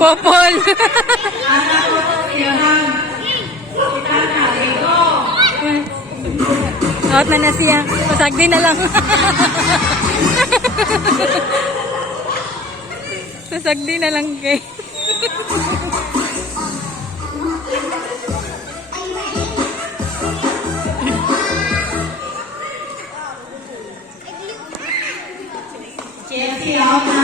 Popol. Out na siya. Pasagdi na lang. Pasagdi na lang kay. Jessie, out na.